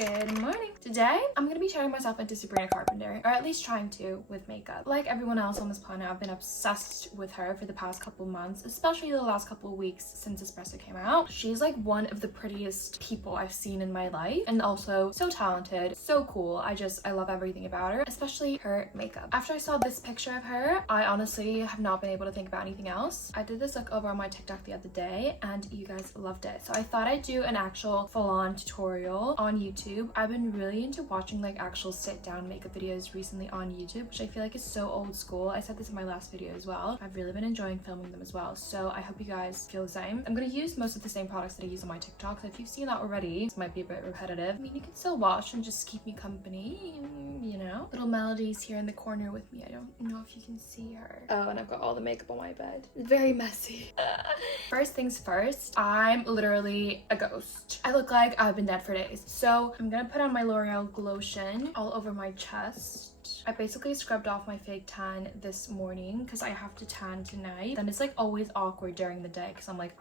Good morning. Today, I'm gonna be turning myself into Sabrina Carpenter, or at least trying to with makeup. Like everyone else on this planet, I've been obsessed with her for the past couple months, especially the last couple of weeks since Espresso came out. She's like one of the prettiest people I've seen in my life, and also so talented, so cool. I love everything about her, especially her makeup. After I saw this picture of her, I honestly have not been able to think about anything else. I did this look over on my TikTok the other day, and you guys loved it. So I thought I'd do an actual full-on tutorial on YouTube. I've been really into watching like actual sit-down makeup videos recently on YouTube, which I feel like is so old school. I said this in my last video as well. I've really been enjoying filming them as well, so I hope you guys feel the same. I'm gonna use most of the same products that I use on my TikTok, so if you've seen that already, this might be a bit repetitive. I mean, you can still watch and just keep me company, you know? Little Melody's here in the corner with me. I don't know if you can see her. Oh, and I've got all the makeup on my bed. It's very messy. First things first, I'm literally a ghost. I look like I've been dead for days. So I'm gonna put on my L'Oreal Glotion all over my chest. I basically scrubbed off my fake tan this morning because I have to tan tonight. Then it's like always awkward during the day because I'm like,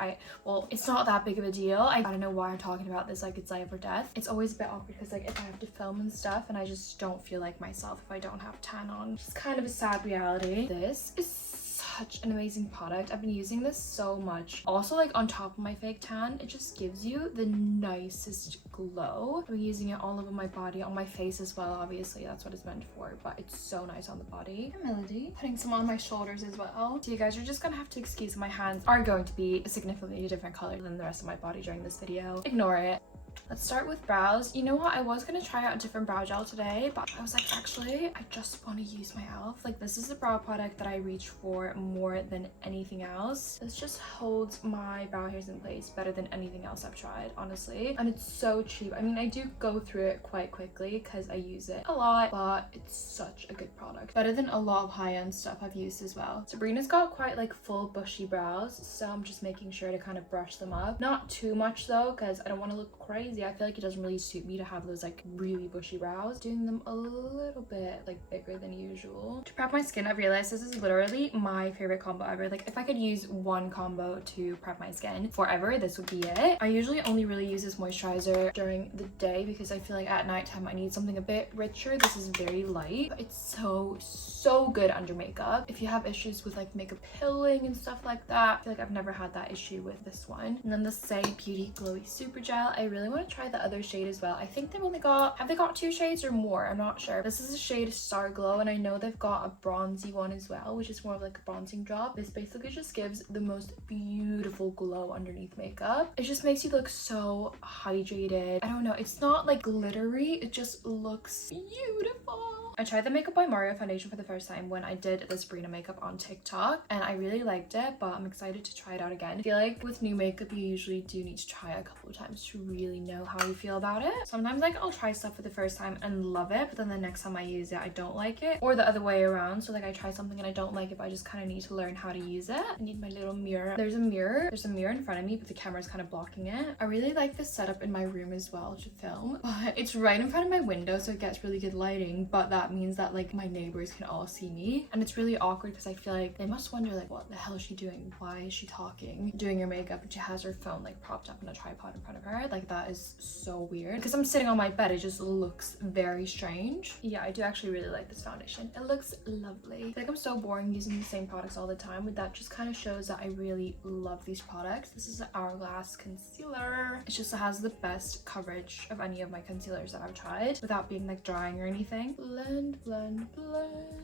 well, it's not that big of a deal. I don't know why I'm talking about this like it's life or death. It's always a bit awkward because like if I have to film and stuff and I just don't feel like myself if I don't have tan on. It's kind of a sad reality. This is such an amazing product. I've been using this so much. Also, like on top of my fake tan, it just gives you the nicest glow. I've been using it all over my body, on my face as well. Obviously, that's what it's meant for, but it's so nice on the body. Hi, Melody. Putting some on my shoulders as well. So you guys are just gonna have to excuse my hands are going to be a significantly different color than the rest of my body during this video. Ignore it. Let's start with brows. You know what? I was gonna try out a different brow gel today, but I was like, actually, I just want to use my e.l.f. Like, this is a brow product that I reach for more than anything else. This just holds my brow hairs in place better than anything else I've tried, honestly. And it's so cheap. I mean, I do go through it quite quickly because I use it a lot, but it's such a good product. Better than a lot of high-end stuff I've used as well. Sabrina's got quite like full bushy brows, so I'm just making sure to kind of brush them up. Not too much though, because I don't want to look crazy. I feel like it doesn't really suit me to have those like really bushy brows. Doing them a little bit like bigger than usual. To prep my skin, I've realized this is literally my favorite combo ever. Like if I could use one combo to prep my skin forever, this would be it. I usually only really use this moisturizer during the day because I feel like at nighttime I need something a bit richer. This is very light, but it's so good under makeup. If you have issues with like makeup pilling and stuff like that, I feel like I've never had that issue with this one. And then the Say Beauty Glowy Super Gel. I really want to try the other shade as well. I think they've only got, have they got 2 shades or more? I'm not sure. This is a shade Star Glow, and I know they've got a bronzy one as well, which is more of like a bronzing drop. This basically just gives the most beautiful glow underneath makeup. It just makes you look so hydrated. I don't know, it's not like glittery, it just looks beautiful. I tried the Makeup by Mario foundation for the first time when I did the Sabrina makeup on TikTok, and I really liked it, but I'm excited to try it out again. I feel like with new makeup, you usually do need to try it a couple of times to really know how you feel about it. Sometimes like I'll try stuff for the first time and love it, but then the next time I use it, I don't like it, or the other way around. So like I try something and I don't like it, but I just kind of need to learn how to use it. I need my little mirror. There's a mirror in front of me, but the camera's kind of blocking it. I really like this setup in my room as well to film, but it's right in front of my window, so it gets really good lighting, but that means that like my neighbors can all see me, and it's really awkward because I feel like they must wonder like, what the hell is she doing? Why is she talking, doing her makeup, and she has her phone like propped up in a tripod in front of her? Like, that is so weird. Because I'm sitting on my bed, it just looks very strange. Yeah, I do actually really like this foundation. It looks lovely. I feel like I'm so boring using the same products all the time, but that just kind of shows that I really love these products. This is an Hourglass concealer. It just has the best coverage of any of my concealers that I've tried without being like drying or anything. Blend, blend, blend.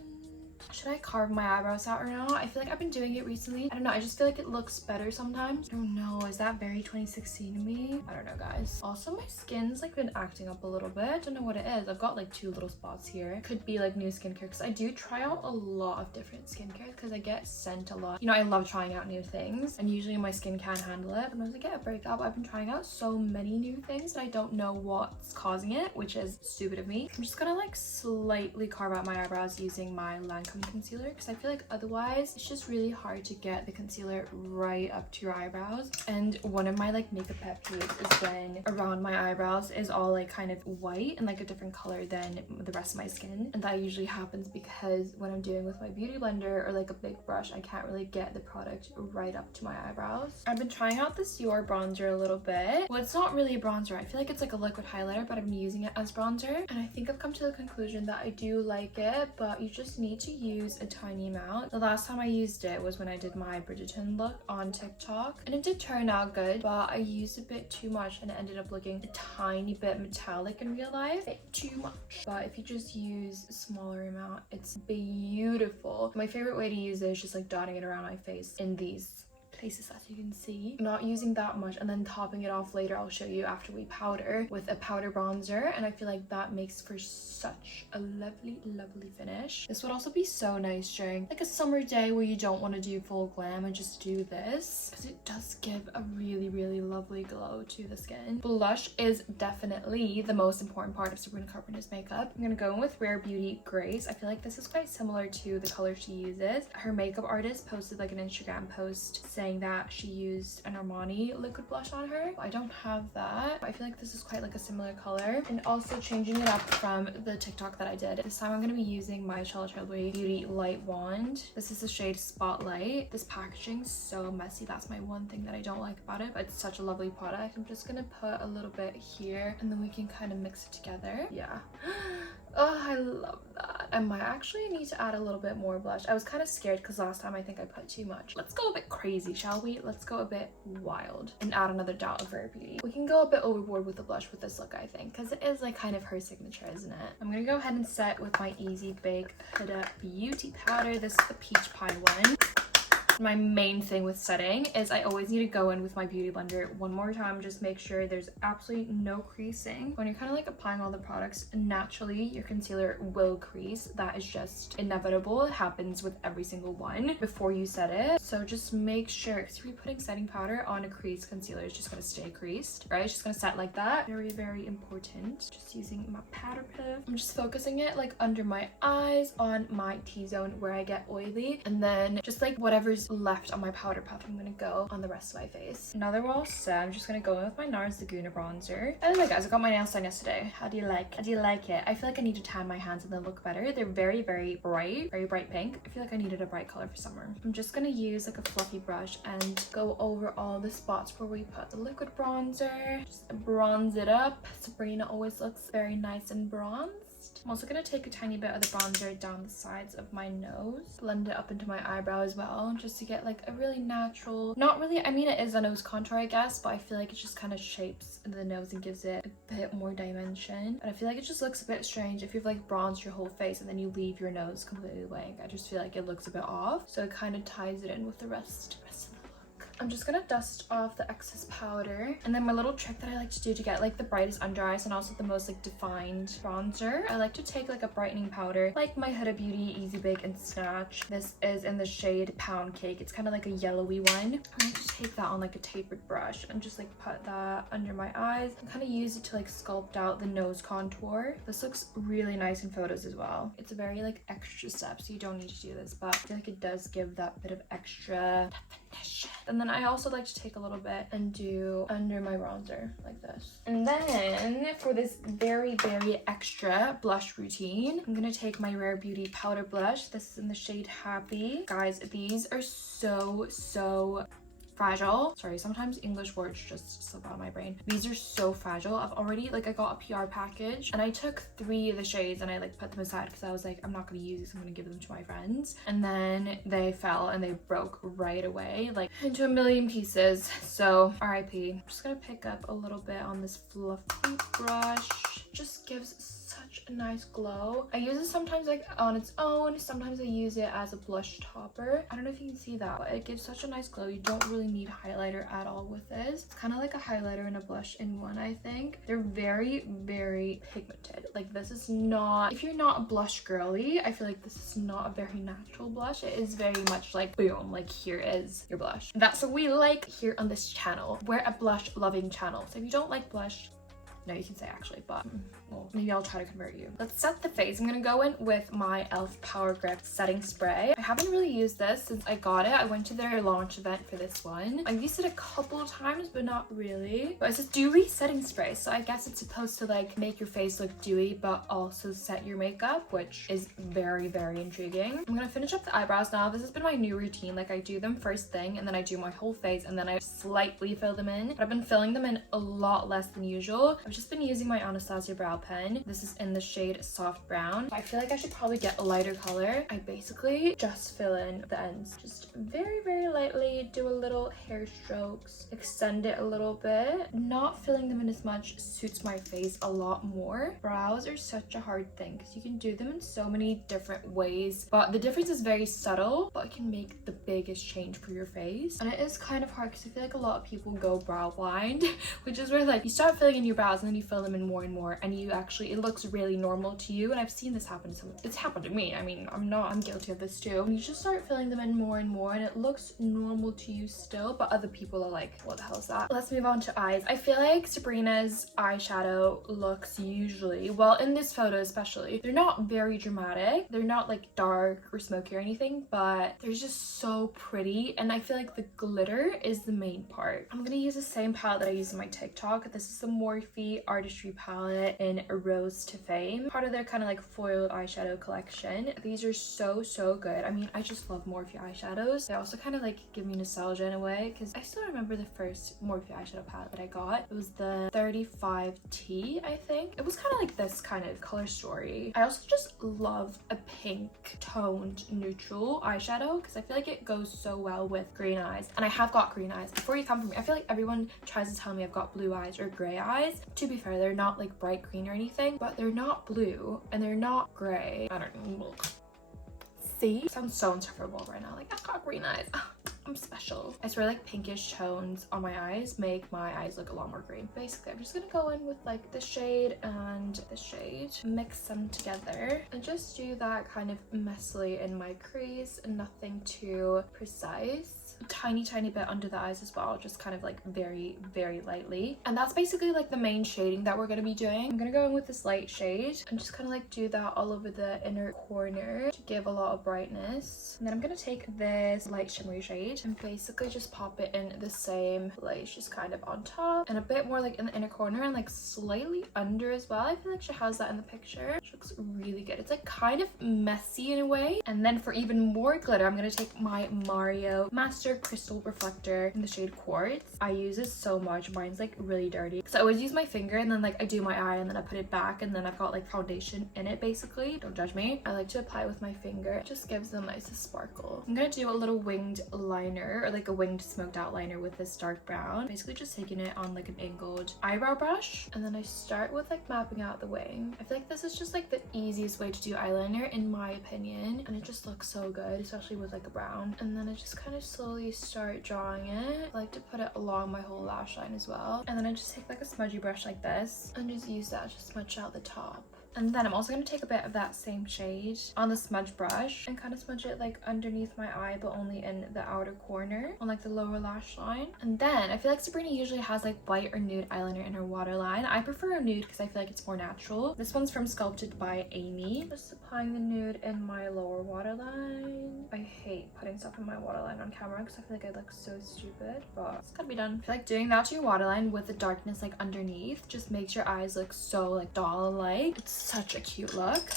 Should I carve my eyebrows out or not? I feel like I've been doing it recently. I don't know, I just feel like it looks better sometimes. I don't know, is that very 2016 to me? I don't know, guys. Also, my skin's like been acting up a little bit. I don't know what it is. I've got like 2 little spots here. Could be like new skincare, because I do try out a lot of different skincare because I get sent a lot. You know, I love trying out new things, and usually my skin can't handle it. Sometimes I get a breakup. I've been trying out so many new things and I don't know what's causing it, which is stupid of me. I'm just gonna like slightly carve out my eyebrows using my Lancome cream concealer, because I feel like otherwise it's just really hard to get the concealer right up to your eyebrows. And one of my like makeup pet peeves is when around my eyebrows is all like kind of white and like a different color than the rest of my skin. And that usually happens because when I'm doing with my beauty blender or like a big brush, I can't really get the product right up to my eyebrows. I've been trying out this Dior bronzer a little bit. Well, it's not really a bronzer. I feel like it's like a liquid highlighter, but I've been using it as bronzer. And I think I've come to the conclusion that I do like it, but you just need to use a tiny amount. The last time I used it was when I did my Bridgerton look on TikTok, and it did turn out good, but I used a bit too much and it ended up looking a tiny bit metallic in real life. Too much. But if you just use a smaller amount, it's beautiful. My favorite way to use it is just like dotting it around my face in these places, as you can see. Not using that much and then topping it off later. I'll show you after we powder with a powder bronzer, and I feel like that makes for such a lovely finish. This would also be so nice during like a summer day where you don't want to do full glam and just do this, because it does give a really lovely glow to the skin. Blush is definitely the most important part of Sabrina Carpenter's makeup. I'm gonna go in with Rare Beauty Grace. I feel like this is quite similar to the color she uses. Her makeup artist posted like an Instagram post saying that she used an Armani liquid blush on her. I don't have that. I feel like this is quite like a similar color. And also changing it up from the TikTok that I did. This time I'm going to be using my Charlotte Tilbury Beauty Light Wand. This is the shade Spotlight. This packaging is so messy. That's my one thing that I don't like about it, but it's such a lovely product. I'm just going to put a little bit here and then we can kind of mix it together. Yeah. Oh, I love that. I might actually need to add a little bit more blush. I was kind of scared because last time I think I put too much. Let's go a bit crazy, shall we? Let's go a bit wild and add another dot of Rare Beauty. We can go a bit overboard with the blush with this look, I think, because it is like kind of her signature, isn't it? I'm gonna go ahead and set with my Easy Bake Huda Beauty Powder. This is the Peach Pie one. My main thing with setting is I always need to go in with my beauty blender one more time, just make sure there's absolutely no creasing. When you're kind of like applying all the products, naturally your concealer will crease. That is just inevitable. It happens with every single one before you set it. So just make sure, because if you're putting setting powder on a creased concealer, it's just gonna stay creased, right? It's just gonna set like that. Very important. Just using my powder puff. I'm just focusing it like under my eyes, on my T-zone where I get oily, and then just like whatever's left on my powder puff, I'm gonna go on the rest of my face. Now that we're all set, I'm just gonna go in with my NARS Laguna bronzer. Anyway guys, I got my nails done yesterday. How do you like it? How do you like it? I feel like I need to tan my hands and then look better. They're very bright pink. I feel like I needed a bright color for summer. I'm just gonna use like a fluffy brush and go over all the spots where we put the liquid bronzer. Just bronze it up. Sabrina always looks very nice and bronzed. I'm also going to take a tiny bit of the bronzer down the sides of my nose, blend it up into my eyebrow as well, just to get like a really natural, not really, I mean it is a nose contour I guess, but I feel like it just kind of shapes the nose and gives it a bit more dimension. And I feel like it just looks a bit strange if you've like bronzed your whole face and then you leave your nose completely blank. I just feel like it looks a bit off, so it kind of ties it in with the rest of the look. I'm just gonna dust off the excess powder, and then my little trick that I like to do to get like the brightest under eyes and also the most like defined bronzer, I like to take like a brightening powder like my Huda Beauty Easy Bake and Snatch. This is in the shade Pound Cake. It's kind of like a yellowy one. I like to take that on like a tapered brush and just like put that under my eyes and kind of use it to like sculpt out the nose contour. This looks really nice in photos as well. It's a very like extra step, so you don't need to do this, but I feel like it does give that bit of extra definition. And then I also like to take a little bit and do under my bronzer like this. And then for this very extra blush routine, I'm gonna take my Rare Beauty powder blush. This is in the shade Happy. Guys, these are so fragile. Sorry, sometimes English words just slip out of my brain. These are so fragile. I've already like, I got a PR package and I took 3 of the shades and I like put them aside because I was like, I'm not gonna use these, I'm gonna give them to my friends. And then they fell and they broke right away, like into a million pieces. So RIP. I'm just gonna pick up a little bit on this fluffy brush. Just gives such a nice glow. I use it sometimes like on its own, sometimes I use it as a blush topper. I don't know if you can see that, but it gives such a nice glow. You don't really need highlighter at all with this. It's kind of like a highlighter and a blush in one, I think. They're very pigmented. Like this is not, if you're not a blush girly, I feel like this is not a very natural blush. It is very much like boom, like here is your blush. That's what we like here on this channel. We're a blush loving channel, so if you don't like blush, No, you can say actually, but well, maybe I'll try to convert you. Let's set the face. I'm gonna go in with my e.l.f. Power Grip setting spray. I haven't really used this since I got it. I went to their launch event for this one. I've used it a couple of times, but not really. But it's a dewy setting spray, so I guess it's supposed to like make your face look dewy, but also set your makeup, which is very, very intriguing. I'm gonna finish up the eyebrows now. This has been my new routine. Like I do them first thing, and then I do my whole face, and then I slightly fill them in. But I've been filling them in a lot less than usual. I've just been using my Anastasia brow pen. This is in the shade Soft Brown. I feel like I should probably get a lighter color. I basically just fill in the ends. Just very, very lightly do a little hair strokes, extend it a little bit. Not filling them in as much suits my face a lot more. Brows are such a hard thing because you can do them in so many different ways, but the difference is very subtle, but it can make the biggest change for your face. And it is kind of hard because I feel like a lot of people go brow blind, which is where like you start filling in your brows and then you fill them in more and more, and you actually, it looks really normal to you. And I've seen this happen to someone. It's happened to me. I mean, I'm guilty of this too. And you just start filling them in more and more, and it looks normal to you still, but other people are like, what the hell is that? Let's move on to eyes. I feel like Sabrina's eyeshadow looks usually, well in this photo especially, they're not very dramatic. They're not like dark or smoky or anything, but they're just so pretty, and I feel like the glitter is the main part. I'm gonna use the same palette that I use in my TikTok. This is the Morphe Artistry palette in Rose to Fame, part of their kind of like foiled eyeshadow collection. These are so good. I mean, I just love Morphe eyeshadows. They also kind of like give me nostalgia in a way, because I still remember the first Morphe eyeshadow palette that I got. It was the 35T, I think. It was kind of like this kind of color story. I also just love a pink toned neutral eyeshadow because I feel like it goes so well with green eyes, and I have got green eyes. Before you come for me, I feel like everyone tries to tell me I've got blue eyes or gray eyes. To be fair, they're not like bright green or anything, but they're not blue and they're not gray. I don't know. See? Sounds so insufferable right now. Like, I've got green eyes. I'm special. I swear like pinkish tones on my eyes make my eyes look a lot more green. Basically, I'm just gonna go in with like this shade and this shade, mix them together, and just do that kind of messily in my crease, nothing too precise. Tiny bit under the eyes as well, just kind of like very lightly. And that's basically like the main shading that we're gonna be doing. I'm gonna go in with this light shade and just kind of like do that all over the inner corner to give a lot of brightness. And then I'm gonna take this light shimmery shade and basically just pop it in the same place, just kind of on top and a bit more like in the inner corner and like slightly under as well. I feel like she has that in the picture. She looks really good. It's like kind of messy in a way. And then for even more glitter, I'm gonna take my Mario Master Crystal Reflector in the shade Quartz. I use it so much. Mine's like really dirty because I always use my finger and then like I do my eye and then I put it back, and then I've got like foundation in it basically. Don't judge me. I like to apply it with my finger. It just gives them nice sparkle. I'm gonna do a little winged liner, or like a winged smoked out liner with this dark brown. Basically just taking it on like an angled eyebrow brush, and then I start with like mapping out the wing. I feel like this is just like the easiest way to do eyeliner in my opinion, and it just looks so good, especially with like a brown. And then I just kind of slowly start drawing it. I like to put it along my whole lash line as well, and then I just take like a smudgy brush like this and just use that to smudge out the top. And then I'm also going to take a bit of that same shade on the smudge brush and kind of smudge it like underneath my eye, but only in the outer corner on like the lower lash line. And then I feel like Sabrina usually has like white or nude eyeliner in her waterline. I prefer a nude because I feel like it's more natural. This one's from Sculpted by Amy. Just applying the nude in my lower waterline. I hate putting stuff in my waterline on camera because I feel like I look so stupid, but it's gotta be done. I feel like doing that to your waterline with the darkness like underneath just makes your eyes look so like doll-like. It's such a cute look.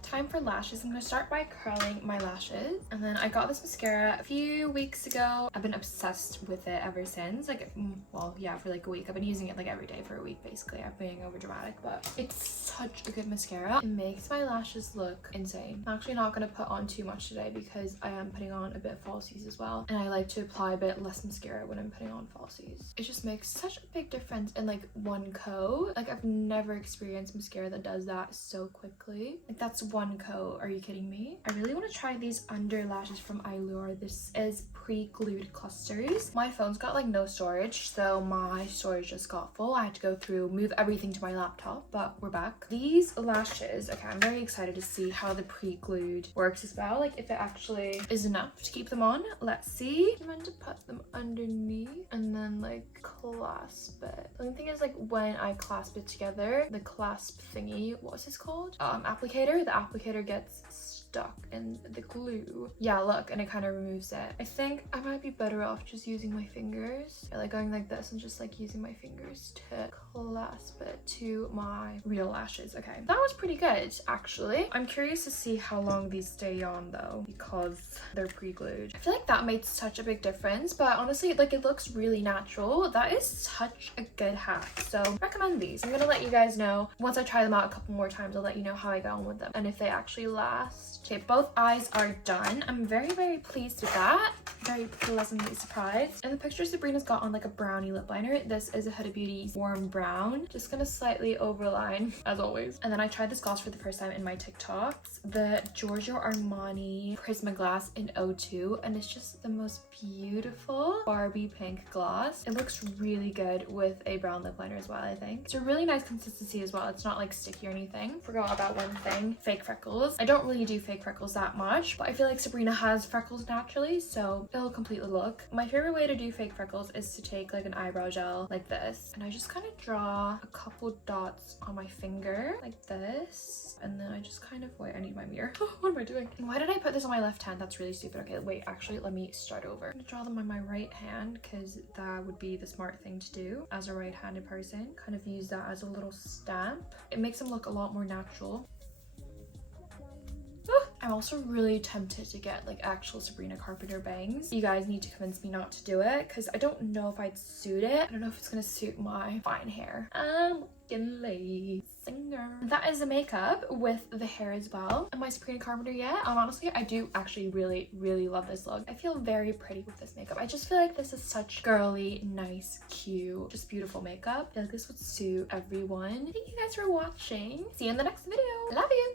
Time for lashes. I'm gonna start by curling my lashes, and then I got this mascara a few weeks ago. I've been obsessed with it ever since. Like, well, yeah, for like a week. I've been using it like every day for a week basically. I'm being over dramatic, but it's such a good mascara. It makes my lashes look insane. I'm actually not gonna put on too much today because I am putting on a bit of falsies as well, and I like to apply a bit less mascara when I'm putting on falsies. It just makes such a big difference in like one coat. Like, I've never experienced mascara that does that so quickly. Like, that's one coat. Are you kidding me? I really want to try these under lashes from Eyeliner. This is pre-glued clusters. My phone's got like no storage, so my storage just got full. I had to go through, move everything to my laptop, but we're back. These lashes, okay, I'm very excited to see how the pre-glued works as well, like if it actually is enough to keep them on. Let's see. I'm meant to put them underneath and then like clasp it. The only thing is, like, when I clasp it together, the clasp thingy, what's this called? Applicator. The applicator gets stuck in the glue. Yeah, look, and it kind of removes it. I think I might be better off just using my fingers, or like going like this and just like using my fingers to clasp it to my real lashes. Okay, that was pretty good actually. I'm curious to see how long these stay on though, because they're pre-glued. I feel like that made such a big difference, but honestly, like, it looks really natural. That is such a good hack, so recommend these. I'm gonna let you guys know once I try them out a couple more times. I'll let you know how I go on with them and if they actually last. Okay, both eyes are done. I'm very, very pleased with that. Very pleasantly surprised. In the picture, Sabrina's got on like a brownie lip liner. This is a Huda Beauty warm brown. Just gonna slightly overline as always. And then I tried this gloss for the first time in my TikToks, the Giorgio Armani Prismaglass in O2, and it's just the most beautiful Barbie pink gloss. It looks really good with a brown lip liner as well. I think it's a really nice consistency as well. It's not like sticky or anything. Forgot about one thing, fake freckles. I don't really do fake freckles that much, but I feel like Sabrina has freckles naturally, so it'll complete the look. My favorite way to do fake freckles is to take like an eyebrow gel like this, and I just kind of draw a couple dots on my finger like this, and then I just kind of, wait, I need my mirror. What am I doing? And why did I put this on my left hand? That's really stupid. Okay, wait, actually, let me start over. I'm gonna draw them on my right hand because that would be the smart thing to do as a right-handed person. Kind of use that as a little stamp. It makes them look a lot more natural. I'm also really tempted to get like actual Sabrina Carpenter bangs. You guys need to convince me not to do it because I don't know if I'd suit it. I don't know if it's gonna suit my fine hair. I'm looking lazy. That is the makeup with the hair as well. Am I Sabrina Carpenter yet? Honestly, I do actually really love this look. I feel very pretty with this makeup. I just feel like this is such girly, nice, cute, just beautiful makeup. I feel like this would suit everyone. Thank you guys for watching. See you in the next video. Love you.